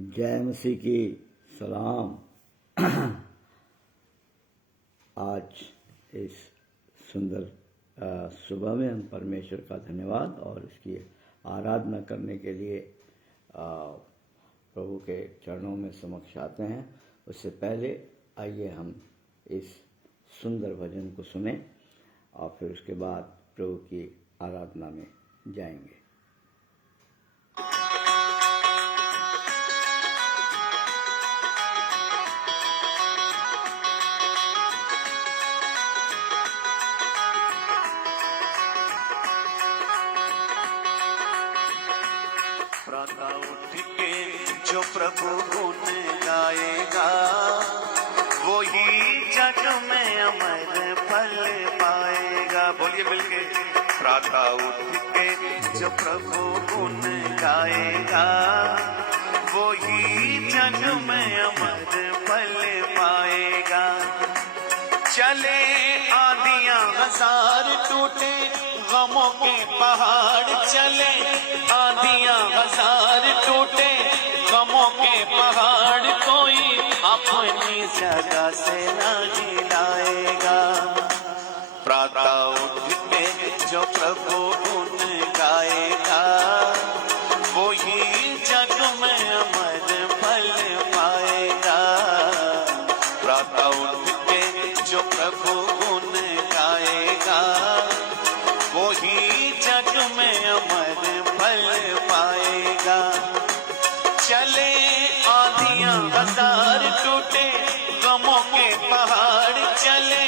जय मसीह की सलाम। आज इस सुंदर सुबह में हम परमेश्वर का धन्यवाद और इसकी आराधना करने के लिए प्रभु के चरणों में समक्ष आते हैं। उससे पहले आइए हम इस सुंदर भजन को सुने और फिर उसके बाद प्रभु की आराधना में जाएंगे। प्रातः उठ के जो प्रभु गुण गाएगा वही जग में अमर फल पाएगा। बोलिए मिलके, प्रातः उठ के जो प्रभु गुण गाएगा वही जग में अमर फल पाएगा। चले आंधियां हजार टूटे गमों के पहाड़, चले आंधियां हजार टूटे गमों के पहाड़, कोई अपनी जगह से न हिलाएगा। प्रातः उठ के जो प्रभु गुण गाएगा वही जग में अमर फल पाएगा। प्रातः उठ के जो प्रभु गुण गाएगा वही जग में अमर फल पाएगा। चले आंधियां हजार टूटे गमों के पहाड़, चले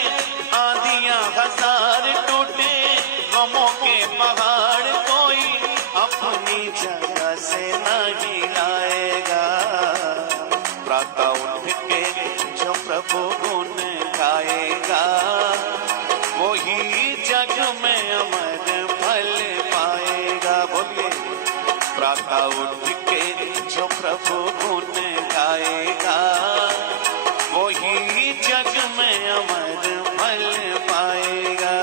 आंधियां हजार टूटे गमों के पहाड़, कोई अपनी जगह से न हिलाएगा। प्रातः उठ के जो प्रभु गुण गाएगा वही जग में अमर फल पाएगा। बोलिए, प्रातः उठ के जो प्रभु गुण गाएगा वही जग में अमर फल पाएगा।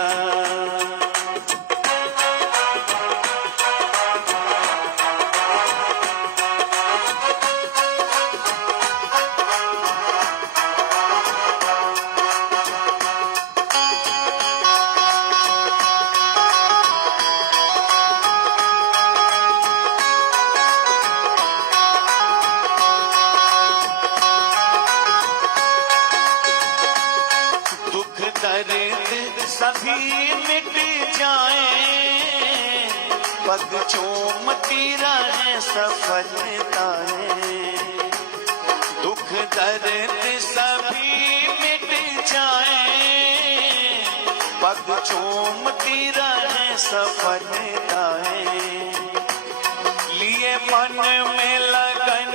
दर्द सभी मिट जाए, पग चूमती रहे सफलताएं। दुख दर्द सभी मिट जाए, पग चूमती रहे सफलताएं। लिए मन में लगन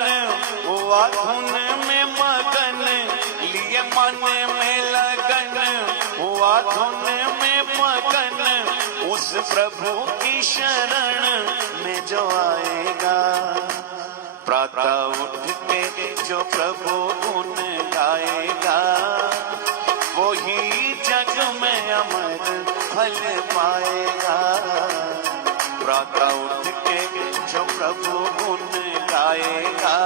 हुआ धुन में मगन, लिए मन में लगन हुआ धुन में मगन, उस प्रभु की शरण में जो आएगा। प्रातः उठ के जो प्रभु गुण गाएगा वही जग में अमर फल पाएगा। प्रातः उठ के जो प्रभु गुण गाएगा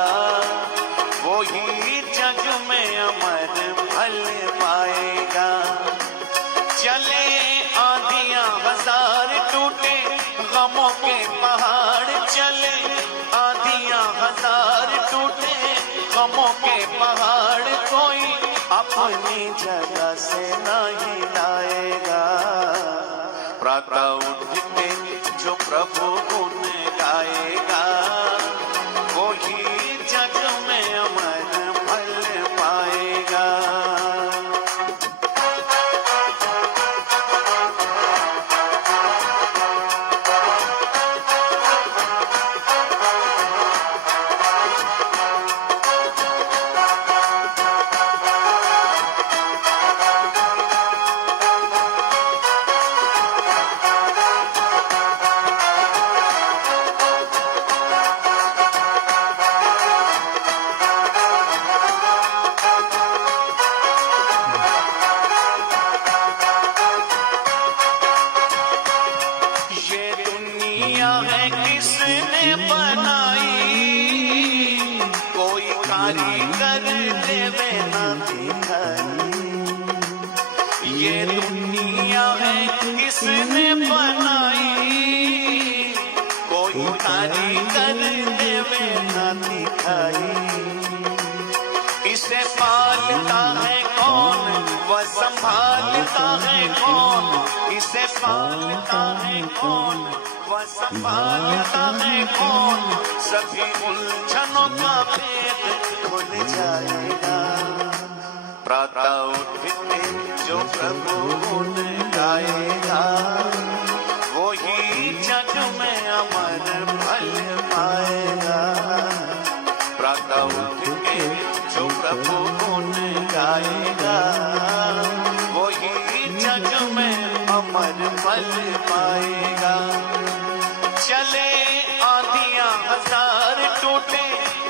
वही जग में अमर फल पाएगा। चले आंधियां हजार टूटे गमों के पहाड़, चले आंधियां हजार टूटे गमों के पहाड़, कोई अपनी जगह से न हिलाएगा। प्रातः उठ के जो प्रभु गुण गाएगा वही जग में अमर फल पाएगा। कोई कारीगर देवे ना दिखाई। इसे पालता है कौन, वह संभालता है कौन, इसे पालता है कौन, वह संभालता है कौन, सभी उलझनों का भेद खुल जाएगा। प्रातः उठ के जो प्रभु गुण गाएगा, वो ही जग में अमर फल पाएगा। प्रातः उठ के जो प्रभु गुण गाएगा, वो ही जग में अमर फल पाएगा। चले आंधियां हजार टूटे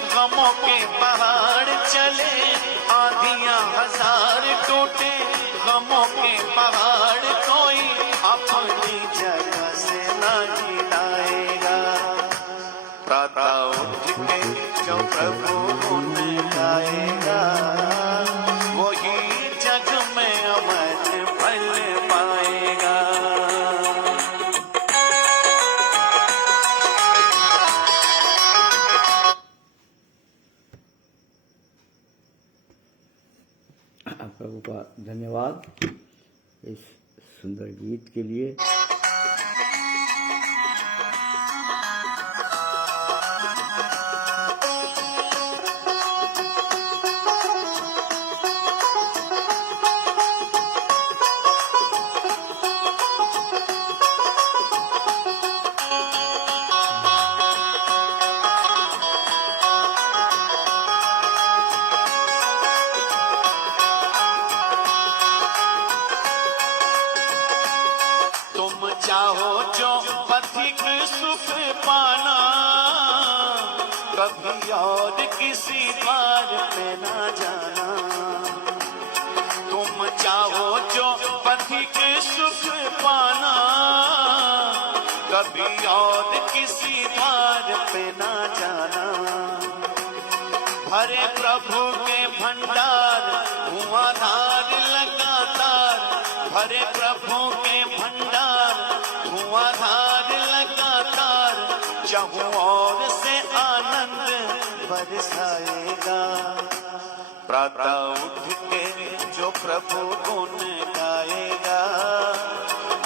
गमों के पहाड़, चले आंधियां हजार टूटे गमों के पहाड़, कोई अपनी जगह से न हिलाएगा। प्रातः उठ के जो प्रभु गुण गाएगा, वही जग में अमर फल पाएगा। प्रभु का धन्यवाद इस सुंदर गीत के लिए। चाहो जो पथिक सुख पाना, कभी और किसी द्वार पे ना जाना। तुम चाहो जो पथिक सुख पाना, कभी और किसी द्वार पे ना जाना। भरे प्रभु के भंडार धुआंधार लगातार, भरे प्रभु के भंडार धुआंधार लगातार, चाहूं और से आनंद बरसाएगा। प्रातः उठ के जो प्रभु गुण गाएगा,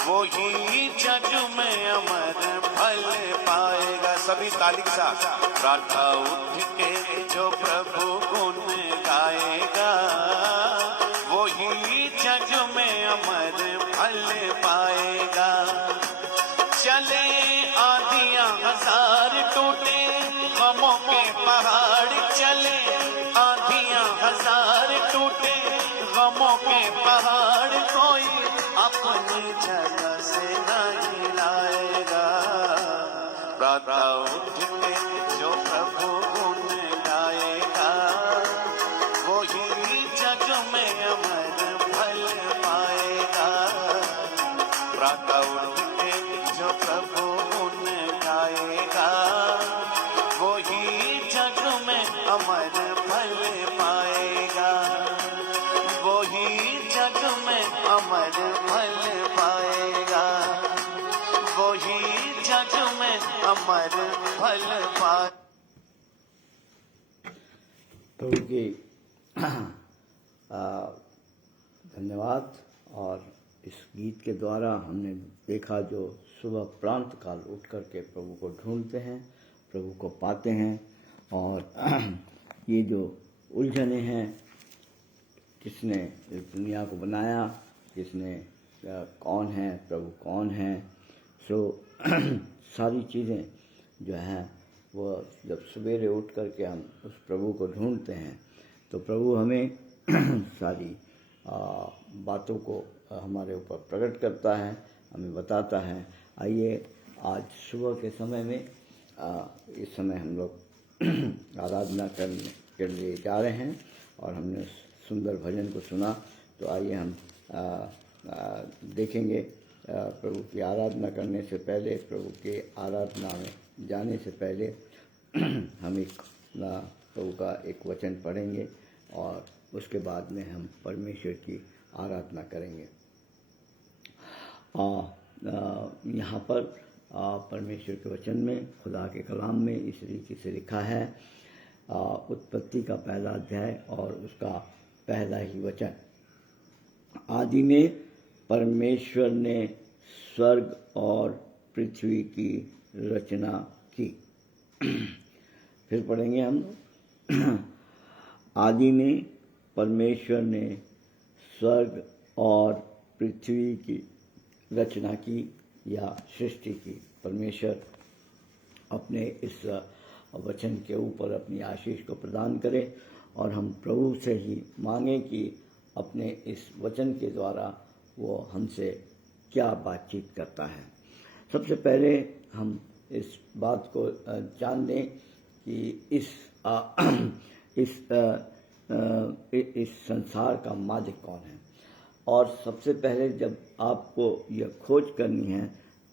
वो ही जग में अमर फल पाएगा। सभी ताली के साथ। प्रातः उठ के जो प्रभु गुण गाएगा, वो ही जग में अमर फल पाएगा। चले आंधियां हजार टूटे गमों के पहाड़, चले आंधियां हजार टूटे गमों के पहाड़, कोई अपनी जगह से नहीं लाएगा। प्रातः उठ के जो प्रभु गुण गाएगा, वो ही जग में अमर फल पाएगा। प्रातः उठ के जो प्रभु गुण गाएगा, वो ही जग में अमर फल पाएगा। वो ही जग में अमर फल पाएगा। वो ही जग में अमर फल पाएगा। प्रभु की धन्यवाद। और इस गीत के द्वारा हमने देखा जो सुबह प्रांत काल उठ करके प्रभु को ढूंढते हैं, प्रभु को पाते हैं। और ये जो उलझने हैं, किसने इस दुनिया को बनाया, किसने कौन है, प्रभु कौन है, सो सारी चीज़ें जो हैं वो जब सवेरे उठ करके हम उस प्रभु को ढूंढते हैं तो प्रभु हमें सारी बातों को हमारे ऊपर प्रकट करता है, हमें बताता है। आइए आज सुबह के समय में इस समय हम लोग आराधना करने के लिए जा रहे हैं और हमने उस सुंदर भजन को सुना। तो आइए हम देखेंगे प्रभु की आराधना करने से पहले, प्रभु के आराधना में जाने से पहले हम एक प्रभु का एक वचन पढ़ेंगे और उसके बाद में हम परमेश्वर की आराधना करेंगे। यहाँ पर परमेश्वर के वचन में, खुदा के कलाम में इस रीति से लिखा है। उत्पत्ति का पहला अध्याय और उसका पहला ही वचन। आदि में परमेश्वर ने स्वर्ग और पृथ्वी की रचना की। फिर पढ़ेंगे हम। आदि में परमेश्वर ने स्वर्ग और पृथ्वी की रचना की या सृष्टि की। परमेश्वर अपने इस वचन के ऊपर अपनी आशीष को प्रदान करे और हम प्रभु से ही मांगें कि अपने इस वचन के द्वारा वो हमसे क्या बातचीत करता है। सबसे पहले हम इस बात को जान लें कि इस संसार का मालिक कौन है। और सबसे पहले जब आपको यह खोज करनी है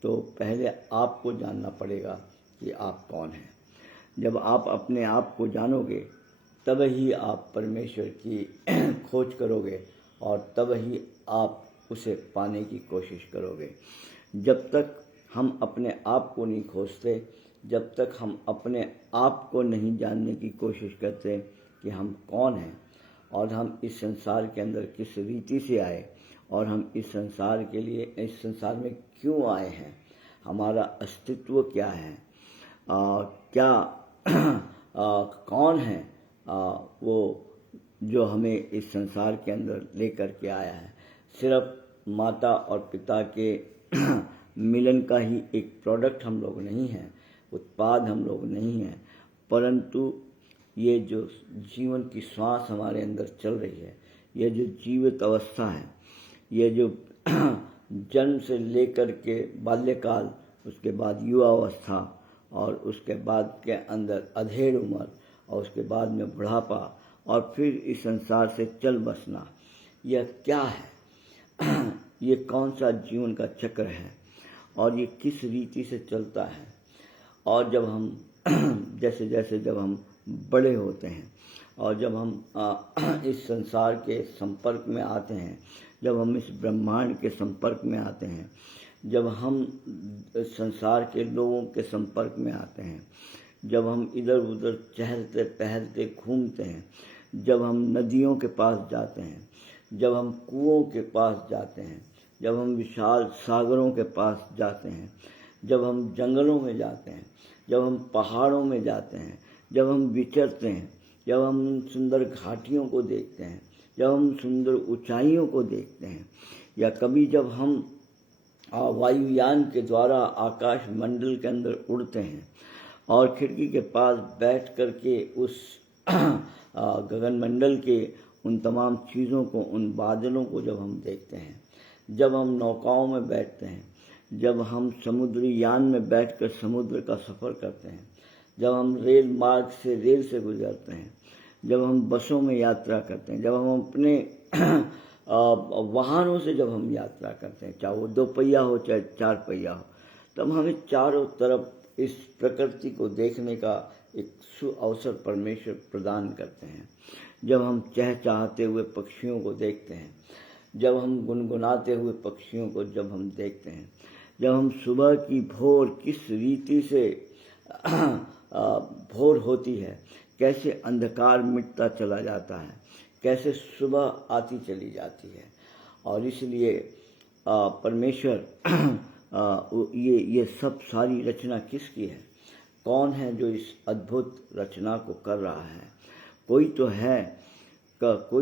तो पहले आपको जानना पड़ेगा कि आप कौन हैं। जब आप अपने आप को जानोगे तब ही आप परमेश्वर की खोज करोगे और तब ही आप उसे पाने की कोशिश करोगे। जब तक हम अपने आप को नहीं खोजते, जब तक हम अपने आप को नहीं जानने की कोशिश करते कि हम कौन हैं और हम इस संसार के अंदर किस रीति से आए और हम इस संसार के लिए, इस संसार में क्यों आए हैं, हमारा अस्तित्व क्या है, कौन है वो जो हमें इस संसार के अंदर लेकर के आया है। सिर्फ माता और पिता के मिलन का ही एक प्रोडक्ट हम लोग नहीं हैं, उत्पाद हम लोग नहीं हैं, परंतु ये जो जीवन की श्वास हमारे अंदर चल रही है, ये जो जीवित अवस्था है, ये जो जन्म से लेकर के बाल्यकाल, उसके बाद युवावस्था और उसके बाद के अंदर अधेड़ उम्र और उसके बाद में बुढ़ापा और फिर इस संसार से चल बसना, यह क्या है? ये कौन सा जीवन का चक्र है और ये किस रीति से चलता है। और जब हम जैसे जैसे जब हम बड़े होते हैं और जब हम इस संसार के संपर्क में आते हैं, जब हम इस ब्रह्मांड के संपर्क में आते हैं, जब हम संसार के लोगों के संपर्क में आते हैं, जब हम इधर उधर चहलते पहलते घूमते हैं, जब हम नदियों के पास जाते हैं, जब हम कुओं के पास जाते हैं, जब हम विशाल सागरों के पास जाते हैं, जब हम जंगलों में जाते हैं, जब हम पहाड़ों में जाते हैं, जब हम विचरते हैं, जब हम सुंदर घाटियों को देखते हैं, जब हम सुंदर ऊंचाइयों को देखते हैं, या कभी जब हम वायुयान के द्वारा आकाश मंडल के अंदर उड़ते हैं और खिड़की के पास बैठ कर के उस गगनमंडल के उन तमाम चीज़ों को, उन बादलों को जब हम देखते हैं, जब हम नौकाओं में बैठते हैं, जब हम समुद्री यान में बैठकर समुद्र का सफ़र करते हैं, जब हम रेल मार्ग से रेल से गुजरते हैं, जब हम बसों में यात्रा करते हैं, जब हम अपने वाहनों से जब हम यात्रा करते हैं, चाहे वो 2 पहिया हो चाहे 4 पहिया हो, तब हमें चारों तरफ इस प्रकृति को देखने का एक सुअवसर परमेश्वर प्रदान करते हैं। जब हम चहचहाते हुए पक्षियों को देखते हैं, जब हम गुनगुनाते हुए पक्षियों को जब हम देखते हैं, जब हम सुबह की भोर किस रीति से भोर होती है, कैसे अंधकार मिटता चला जाता है, कैसे सुबह आती चली जाती है। और इसलिए परमेश्वर ये सब सारी रचना किसकी है? कौन है जो इस अद्भुत रचना को कर रहा है? कोई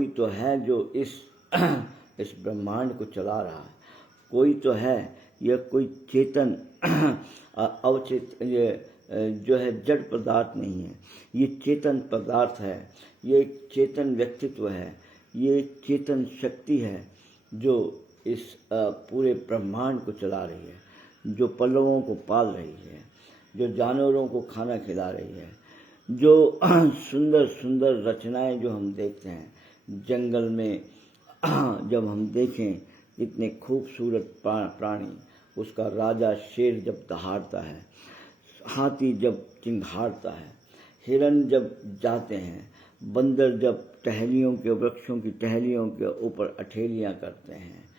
तो है जो इस ब्रह्मांड को चला रहा है। कोई तो है, यह कोई चेतन अवचेत ये जो है जड़ पदार्थ नहीं है, ये चेतन पदार्थ है, ये चेतन व्यक्तित्व है, ये चेतन शक्ति है जो इस पूरे ब्रह्मांड को चला रही है, जो पल्लवों को पाल रही है, जो जानवरों को खाना खिला रही है, जो सुंदर सुंदर रचनाएं जो हम देखते हैं जंगल में, जब हम देखें इतने खूबसूरत प्राणी, उसका राजा शेर जब दहाड़ता है, हाथी जब चिंघाड़ता है, हिरन जब जाते हैं, बंदर जब टहलियों के वृक्षों की टहलियों के ऊपर अठेलियाँ करते हैं,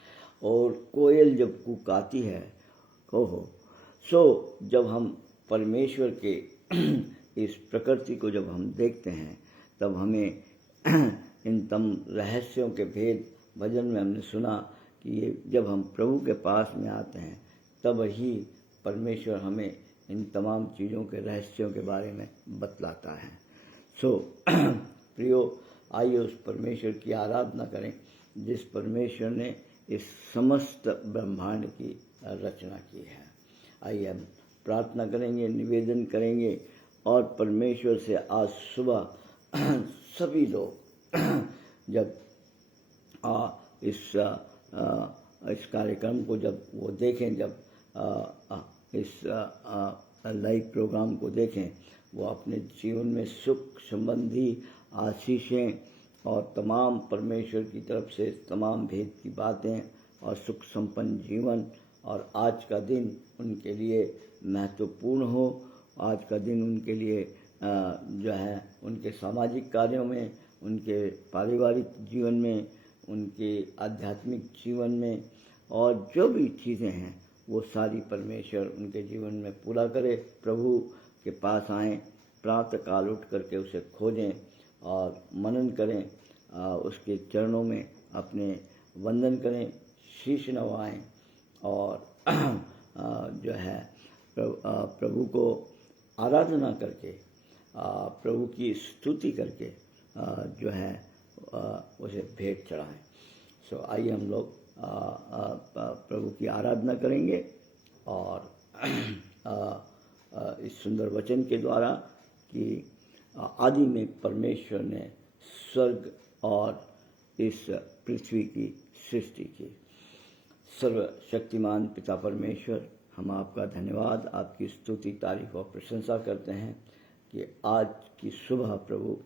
और कोयल जब कुकाती है, ओहो, जब हम परमेश्वर के इस प्रकृति को जब हम देखते हैं तब हमें इन तम रहस्यों के भेद भजन में हमने सुना कि ये जब हम प्रभु के पास में आते हैं तब ही परमेश्वर हमें इन तमाम चीज़ों के रहस्यों के बारे में बतलाता है। प्रियो, आइए उस परमेश्वर की आराधना करें जिस परमेश्वर ने इस समस्त ब्रह्मांड की रचना की है। आइए हम प्रार्थना करेंगे, निवेदन करेंगे और परमेश्वर से आज सुबह सभी लोग जब इस कार्यक्रम को जब वो देखें, जब इस लाइव प्रोग्राम को देखें, वो अपने जीवन में सुख संबंधी आशीषें और तमाम परमेश्वर की तरफ से तमाम भेद की बातें और सुख संपन्न जीवन और आज का दिन उनके लिए महत्वपूर्ण हो। आज का दिन उनके लिए जो है उनके सामाजिक कार्यों में, उनके पारिवारिक जीवन में, उनके आध्यात्मिक जीवन में और जो भी चीज़ें हैं वो सारी परमेश्वर उनके जीवन में पूरा करे। प्रभु के पास आएँ, प्रातः काल उठ करके उसे खोजें और मनन करें, उसके चरणों में अपने वंदन करें, शीश नवाएं और जो है प्रभु को आराधना करके, प्रभु की स्तुति करके जो है उसे भेंट चढ़ाएं। आइए हम लोग प्रभु की आराधना करेंगे और इस सुंदर वचन के द्वारा कि आदि में परमेश्वर ने स्वर्ग और इस पृथ्वी की सृष्टि की। सर्वशक्तिमान पिता परमेश्वर, हम आपका धन्यवाद, आपकी स्तुति, तारीफ और प्रशंसा करते हैं कि आज की सुबह प्रभु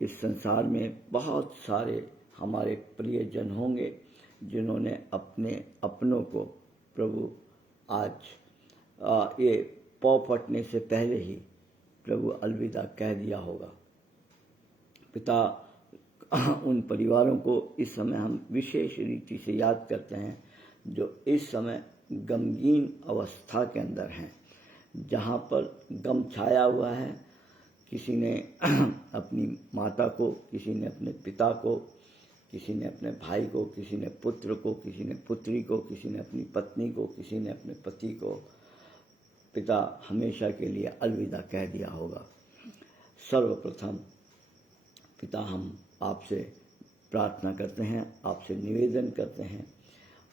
इस संसार में बहुत सारे हमारे प्रियजन होंगे जिन्होंने अपने अपनों को प्रभु आज ये पौ फटने से पहले ही प्रभु अलविदा कह दिया होगा। पिता, उन परिवारों को इस समय हम विशेष रीति से याद करते हैं जो इस समय गमगीन अवस्था के अंदर हैं, जहाँ पर गम छाया हुआ है। किसी ने अपनी माता को, किसी ने अपने पिता को, किसी ने अपने भाई को, किसी ने पुत्र को, किसी ने पुत्री को, किसी ने अपनी पत्नी को, किसी ने अपने पति को पिता हमेशा के लिए अलविदा कह दिया होगा। सर्वप्रथम पिता, हम आपसे प्रार्थना करते हैं, आपसे निवेदन करते हैं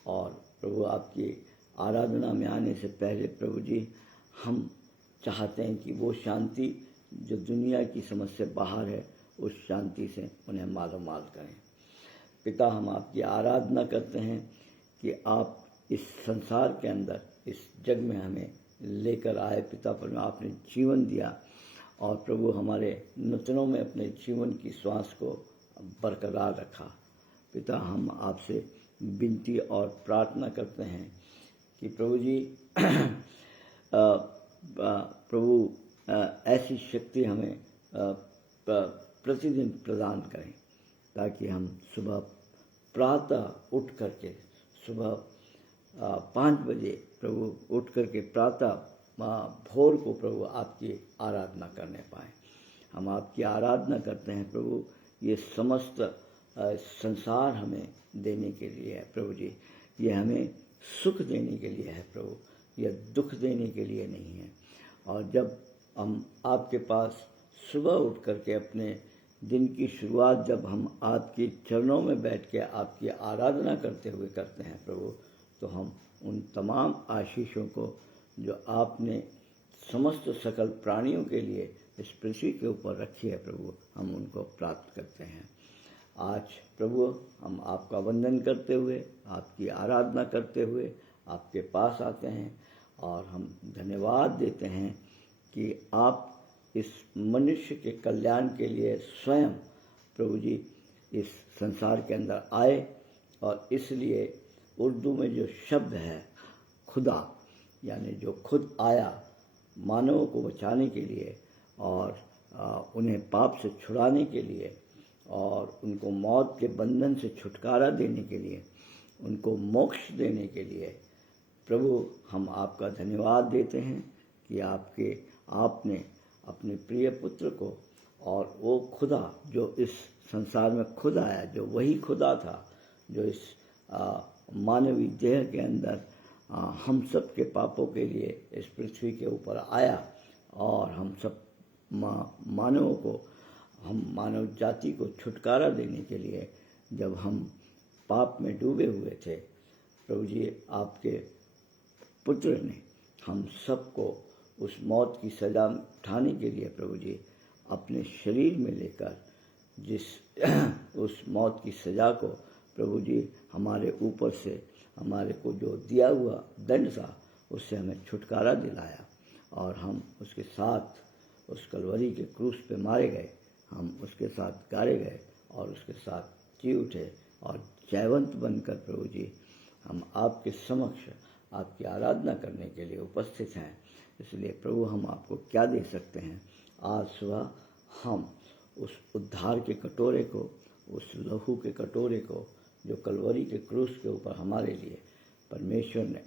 और प्रभु आपकी आराधना में आने से पहले प्रभु जी हम चाहते हैं कि वो शांति जो दुनिया की समझ से बाहर है उस शांति से उन्हें मालोमाल करें। पिता, हम आपकी आराधना करते हैं कि आप इस संसार के अंदर, इस जग में हमें लेकर आए। पिता, पर आपने जीवन दिया और प्रभु हमारे नतनों में अपने जीवन की श्वास को बरकरार रखा। पिता, हम आपसे विनती और प्रार्थना करते हैं कि प्रभु जी प्रभु ऐसी शक्ति हमें प्रतिदिन प्रदान करें ताकि हम सुबह प्रातः उठ करके, सुबह 5 बजे प्रभु उठ करके प्रातः भोर को प्रभु आपकी आराधना करने पाएँ। हम आपकी आराधना करते हैं प्रभु, ये समस्त संसार हमें देने के लिए है प्रभु जी, ये हमें सुख देने के लिए है प्रभु, यह दुख देने के लिए नहीं है। और जब हम आपके पास सुबह उठ करके अपने दिन की शुरुआत जब हम आपके चरणों में बैठ के आपकी आराधना करते हुए करते हैं प्रभु, तो हम उन तमाम आशीषों को जो आपने समस्त सकल प्राणियों के लिए इस पृथ्वी के ऊपर रखी है प्रभु, हम उनको प्राप्त करते हैं। आज प्रभु हम आपका वंदन करते हुए, आपकी आराधना करते हुए आपके पास आते हैं और हम धन्यवाद देते हैं कि आप इस मनुष्य के कल्याण के लिए स्वयं प्रभु जी इस संसार के अंदर आए। और इसलिए उर्दू में जो शब्द है खुदा, यानी जो खुद आया मानवों को बचाने के लिए और उन्हें पाप से छुड़ाने के लिए और उनको मौत के बंधन से छुटकारा देने के लिए, उनको मोक्ष देने के लिए प्रभु हम आपका धन्यवाद देते हैं कि आपने अपने प्रिय पुत्र को, और वो खुदा जो इस संसार में खुद आया, जो वही खुदा था जो इस मानवीय देह के अंदर हम सब के पापों के लिए इस पृथ्वी के ऊपर आया, और हम सब मानवों को, हम मानव जाति को छुटकारा देने के लिए जब हम पाप में डूबे हुए थे, प्रभु जी आपके पुत्र ने हम सबको उस मौत की सज़ा उठाने के लिए प्रभु जी अपने शरीर में लेकर जिस उस मौत की सज़ा को प्रभु जी हमारे ऊपर से हमारे को जो दिया हुआ दंड था उससे हमें छुटकारा दिलाया, और हम उसके साथ उस कलवरी के क्रूस पे मारे गए, हम उसके साथ गाड़े गए और उसके साथ जी उठे, और जयवंत बनकर प्रभु जी हम आपके समक्ष आपकी आराधना करने के लिए उपस्थित हैं। इसलिए प्रभु हम आपको क्या दे सकते हैं। आज सुबह हम उस उद्धार के कटोरे को, उस लहू के कटोरे को जो कलवरी के क्रूस के ऊपर हमारे लिए परमेश्वर ने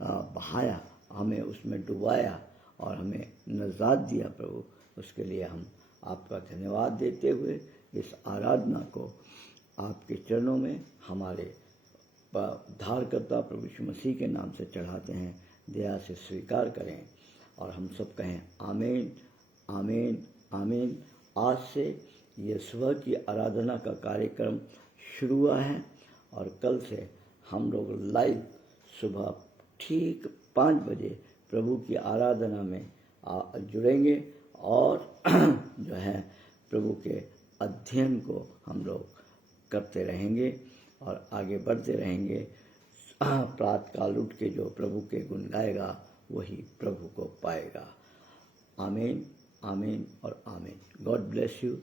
बहाया, हमें उसमें डुबाया और हमें नजात दिया प्रभु, उसके लिए हम आपका धन्यवाद देते हुए इस आराधना को आपके चरणों में हमारे उद्धारकर्ता प्रभु यीशु मसीह के नाम से चढ़ाते हैं। दया से स्वीकार करें और हम सब कहें आमीन आमीन आमीन। आज से ये सुबह की आराधना का कार्यक्रम शुरू हुआ है, और कल से हम लोग लाइव सुबह ठीक 5 बजे प्रभु की आराधना में जुड़ेंगे, और जो है प्रभु के अध्ययन को हम लोग करते रहेंगे और आगे बढ़ते रहेंगे। प्रातःकाल उठ के जो प्रभु के गुण गाएगा वही प्रभु को पाएगा। आमीन आमीन और आमीन। God bless you.